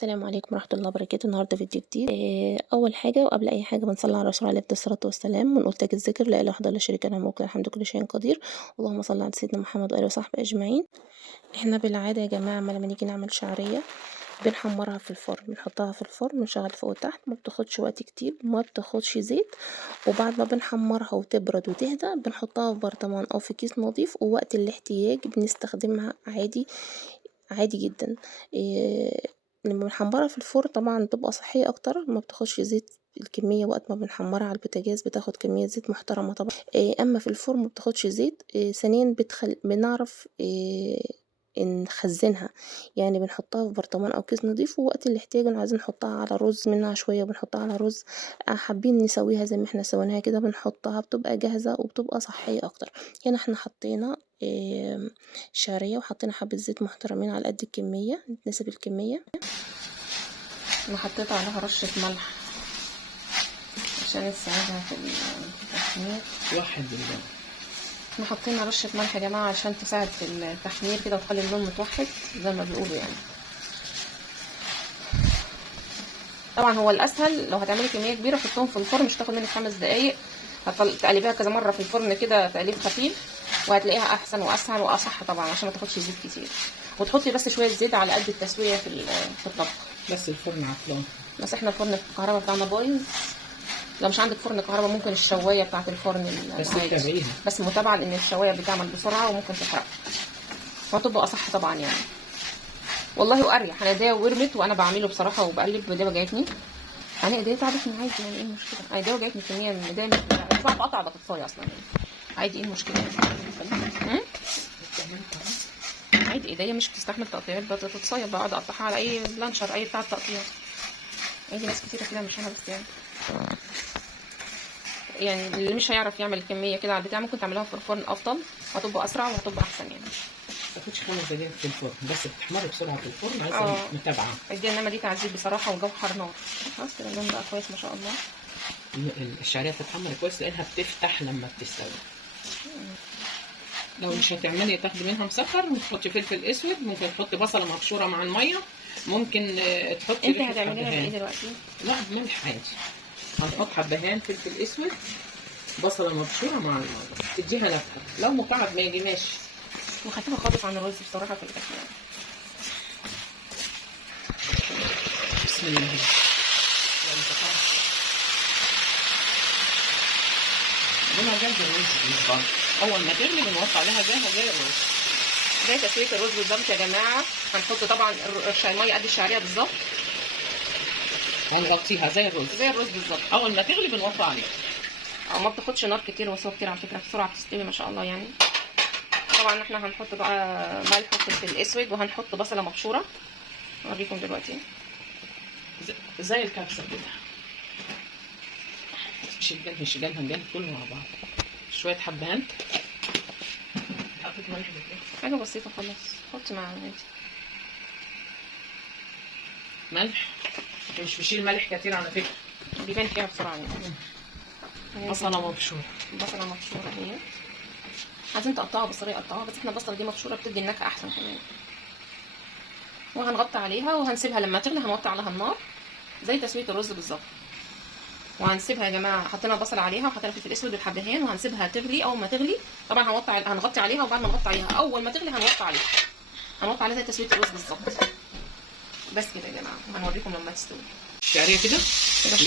السلام عليكم ورحمة الله وبركاته. النهارده فيديو جديد. أول حاجة وقبل أي حاجة بنصلي على الرسول عليه الصلاة والسلام ونقول تاج الذكر: لا إله وحده لا شريك له، الملك الحمد كل شيء قدير. اللهم صل على سيدنا محمد وآله وصحبه أجمعين. احنا بالعادة يا جماعة لما نيجي نعمل شعرية بنحمرها في الفرن، بنحطها في الفرن بنشغل فوق وتحت، ما بتاخدش وقت كتير، ما بتاخدش زيت. وبعد ما بنحمرها وتبرد وتهدى بنحطها في برطمان أو في كيس نظيف، ووقت الاحتياج بنستخدمها عادي عادي جدا. لما بنحمرها في الفرن طبعا بتبقى صحية اكتر، ما بتاخدش زيت. الكمية وقت ما بنحمرها على البوتاجاز بتاخد كمية زيت محترمة طبعا. اما في الفرن ما بتاخدش زيت. ثانيا بنعرف نخزنها، يعني بنحطها في برطمان او كيس نضيف، ووقت الاحتياج لو عايزين نحطها على رز منها شوية بنحطها على رز. حابين نسويها زي ما احنا سويناها كده بنحطها، بتبقى جاهزة وبتبقى صحية اكتر. هنا احنا حطينا شعرية وحطينا حبة زيت محترمين على قد الكمية، تناسب الكمية. انا حطيت عليها رشة ملح عشان تساعدها في التحمير. واحد بالله. احنا حطينا رشة ملح يا جماعة عشان تساعد في التحمير كده وتخلي اللون متوحد زي ما بيقولوا يعني. طبعا هو الاسهل لو هتعملي كمية كبيرة حطهم في الفرن، مش تاخد منك 5 دقايق، هتقلبيها كذا مرة في الفرن كده تقليب خفيف، وهتلاقيها احسن واسهل واصح طبعا عشان ما تاخدش زيت كتير. وتحطي بس شويه زيت على قد التسويه في الطبخ. بس الفرن عطلان، بس احنا الفرن الكهرباء بتاعنا بايظ. لو مش عندك فرن كهرباء ممكن الشوايه بتاعه الفرن بس تتابعيها، بس متابعه لان الشوايه بتعمل بسرعه وممكن تحرق، وهتبقى اصح طبعا يعني. والله واريح. انا ايديا ورمت وانا بعمله بصراحه وبقلب، ايديا وجعتني. انا ايديا تعبتني عادي يعني، ايه المشكله؟ انا ايديا وجعتني كميه من ايديا، مش بعرف اقطع بطاطسايه اصلا يعني. عادي، ايه المشكله؟ عادي، ايديا مش بتستحمل تقطيعات بطاطسايه، بقعد اقطعها على اي بلانشر اي بتاع تقطيع. عادي، ناس كتيره كده مش انا بس يعني اللي مش هيعرف يعمل كميه كده على البتاع ممكن تعملها في الفرن افضل، هتبقى اسرع وهتبقى احسن يعني. ما تاخدش 5 دقايق في الفرن، بس بتحمري بسرعه في الفرن، عايزه متابعه. دي انما دي تعذيب بصراحه وجو حر نار. خلاص كده اللون بقى كويس ما شاء الله. الشعريه بتتحمر كويس لانها بتفتح لما بتستوي. لو مش هتعملي تاخدي منها مسكر، تحطي فلفل اسود، ممكن تحطي بصله مبشوره مع الميه، ممكن تحطي. انت هتعمليها بايه دلوقتي؟ لا، بملح عادي. هنحط حبهان فلفل اسود، بصله مبشوره مع الميه، تديها نكهه. لو مكعب ماجي ماشي، وخفيفه خالص عن الرز بصراحه في الاكل يعني. بسم الله. هنا جنب الرز، اول ما تغلي بنوطي عليها زي الرز، زي تسويه الرز بالظبط يا جماعه. هنحط طبعا الميه قد الشعريه بالظبط، هنغطيها زي الرز بالظبط. اول ما تغلي بنوطي عليها. ما بتاخدش نار كتير وسوا كتير على فكره، بسرعه بتستوي ما شاء الله يعني. طبعا احنا هنحط بقى ملح وفلفل اسود، وهنحط بصله مبشوره اوريكم دلوقتي زي الكبسه كده. شجانها نجان كله مع بعض. شويه حبهان، حطيت ملح حاجه بسيطه خالص، حطي مع ملح. مش بشيل ملح كتير على فكره، بيبان فيها بسرعه يعني. بصله مبشوره اهي. عايزين تقطعوا بصلايه قطعوها، بس احنا البصله دي مبشوره بتدي النكهه احسن كمان. وهنغطي عليها وهنسيبها لما تغلي، هنوطي عليها النار زي تسويه الرز بالظبط. وهنسيبها يا جماعه، حطينا بصل عليها وحطينا فلفل اسود والحبهان، وهنسيبها تغلي. اول ما تغلي طبعا هنغطي عليها، وبعد ما نغطي عليها اول ما تغلي هنوطي عليها زي تسويه الرز بالظبط. بس كده يا جماعه، وهنوريكم لما تستوي. الشعريه كده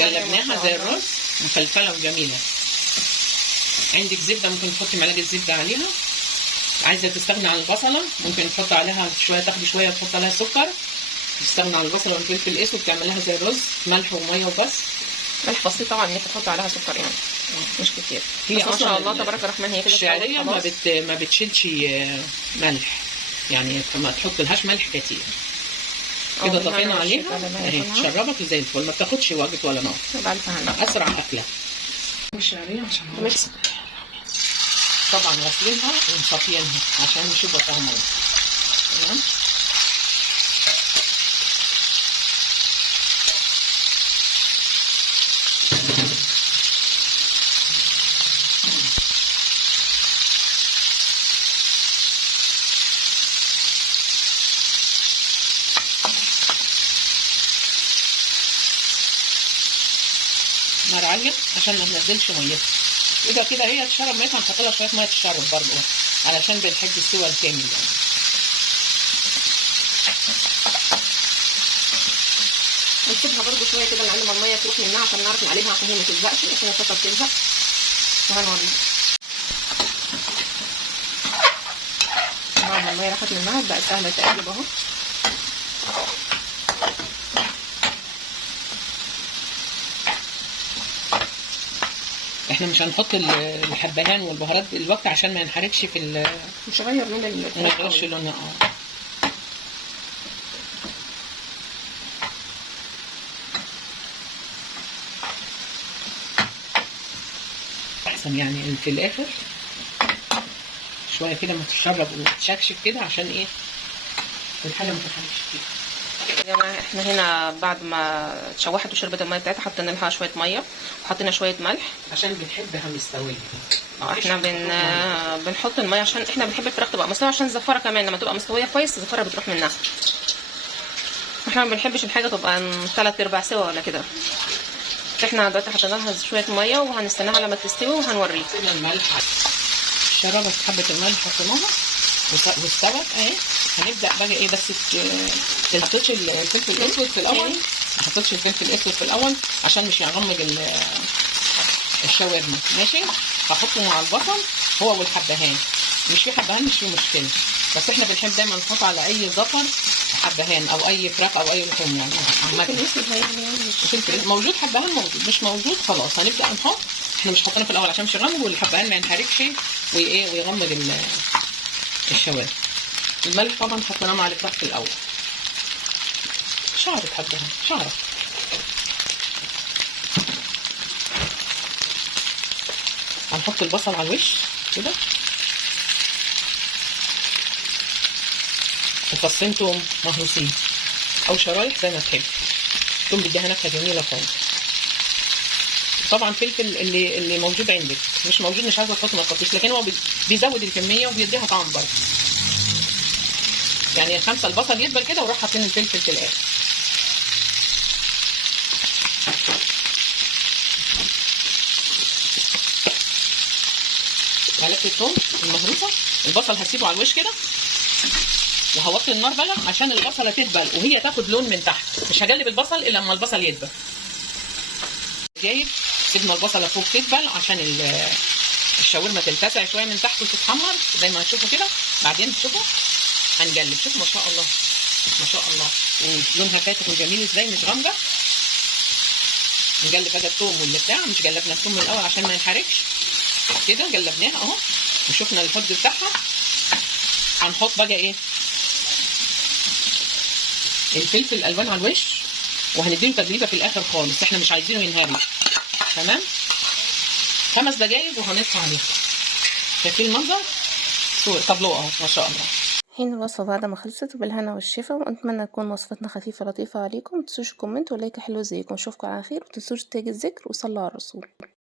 قلبناها زي الرز، مفلفله وجميله. عندك زبده ممكن تحطي معلقه زبده عليها. عايزه تستغني عن البصله ممكن تحطي عليها شويه، تاخدي شويه تحطي عليها سكر. تستغني عن البصله والفلفل الاسود، تعملها زي الرز، ملح وميه وبس. ملح بسيط طبعا، انك تحط عليها سكر يعني مش كتير. هي ما شاء الله تبارك الرحمن هي كده الشعريه ما بتشيلش ملح يعني، ما تحط لهاش ملح كتير كده. ضفينا عليها اهي، تشربك زي الفل، ما بتاخدش وقت ولا نار، اسرع اكله. الشعريه مش طبعا غسلينها ومصفيينها عشان مش يبقى فيها ميه. تمام. نار عاليه عشان ما تنزلش ميتها. اذا كده هي تشرب ميتها هنحط لها شويه ميه تشرب برضه علشان بنحب السوى الكامل يعني. هنسيبها برضه شويه كده لعند ما الميه تروح منها عشان نعرف نقلبها عشان هي ما تلزقش، عشان البصل تلزق. وهنوريها طبعا الميه راحت منها بقى سهله تقلب اهو. احنا مش هنحط الحبهان والبهارات دلوقتي عشان ما ينحرقش في مش هغير لون ما يغيرش لونها. احسن يعني في الاخر شويه كده ما تشرب وتشكشك كده عشان ايه الحاجه ما تنحرقش فيها. يا جماعه احنا هنا بعد ما اتشوحت وشربت الميه بتاعتها حطينا لها شويه ميه وحطينا شويه ملح عشان بنحبها مستويه. احنا بنحط الميه عشان احنا بنحب الفراخ تبقى مستويه، عشان الزفاره كمان لما تبقى مستويه كويس الزفاره بتروح منها. احنا ما بنحبش الحاجه تبقى 3/4 سوا ولا كده. احنا دلوقتي حطينا لها شويه ميه وهنستناها لما تستوي وهنوريها. حطينا الملح، شربت حبه الملح حطيناها واستوت اهي. هنبدا بقى ايه بس ما حطيتش الفلفل الاسود في الاول، ما حطيتش الفلفل الاسود في الاول عشان مش يعمج الشاورما. ماشي، هحطه مع البصل هو والحبهان. مش في حبهان مش في مشكله، بس احنا بنحب دايما نحط على اي زفر حبهان او اي فراخ او اي لحوم يعني عامه. فلفل موجود، حبهان موجود، مش موجود خلاص هنبدا نحط. احنا مش حاطينه في الاول عشان مش يغمج والحبهان ما ينحرقش ويغمج الشاورما. الملح طبعا حطيناه مع الفراخ في الاول. شعرة حبهان، شعرة. هنحط البصل على الوش كده وفصين توم مهروسين او شرايح زي ما تحب. توم بيديها نكهه جميله خالص. طبعا فلفل اللي موجود عندك، مش موجود مش عايزه تحطي ما تحطيش، لكن هو بيزود الكميه وبيديها طعم برضه. يعني 5 البصل يدبل كده وراح حاطين الفلفل في الاخر. معلقه الثوم المهروسه. البصل هسيبه على الوش كده وهوطي النار بقى عشان البصله تدبل وهي تاخد لون من تحت. مش هقلب البصل الا لما البصل يدبل. جايب سيبنا البصله فوق تدبل عشان الشاورما تلتسع شويه من تحت وتتحمر زي ما هتشوفوا كده. بعدين تشوفوا هنقلب. شوفوا ما شاء الله ما شاء الله لونها فاتح وجميل ازاي، مش غامقه. نقلب بقى الثوم والبتاع. مش قلبنا الثوم من الاول عشان ما ينحرقش كده. قلبناها اهو وشفنا الحد بتاعها. هنحط بقى ايه الفلفل الالوان على الوش وهنديله تقليبه في الاخر خالص. احنا مش عايزينه ينهري. تمام. 5 دقايق وهنطفي عليه. شايفين المنظر؟ طابلوه اهو ما شاء الله. حين الوصفة بعد ما خلصت وبالهنا والشفا، وأتمنى تكون وصفتنا خفيفة لطيفة عليكم. متنسوش كومنت ولايك حلو زيكم. نشوفكم على خير، ومتنسوش تاج الذكر وصلوا على الرسول.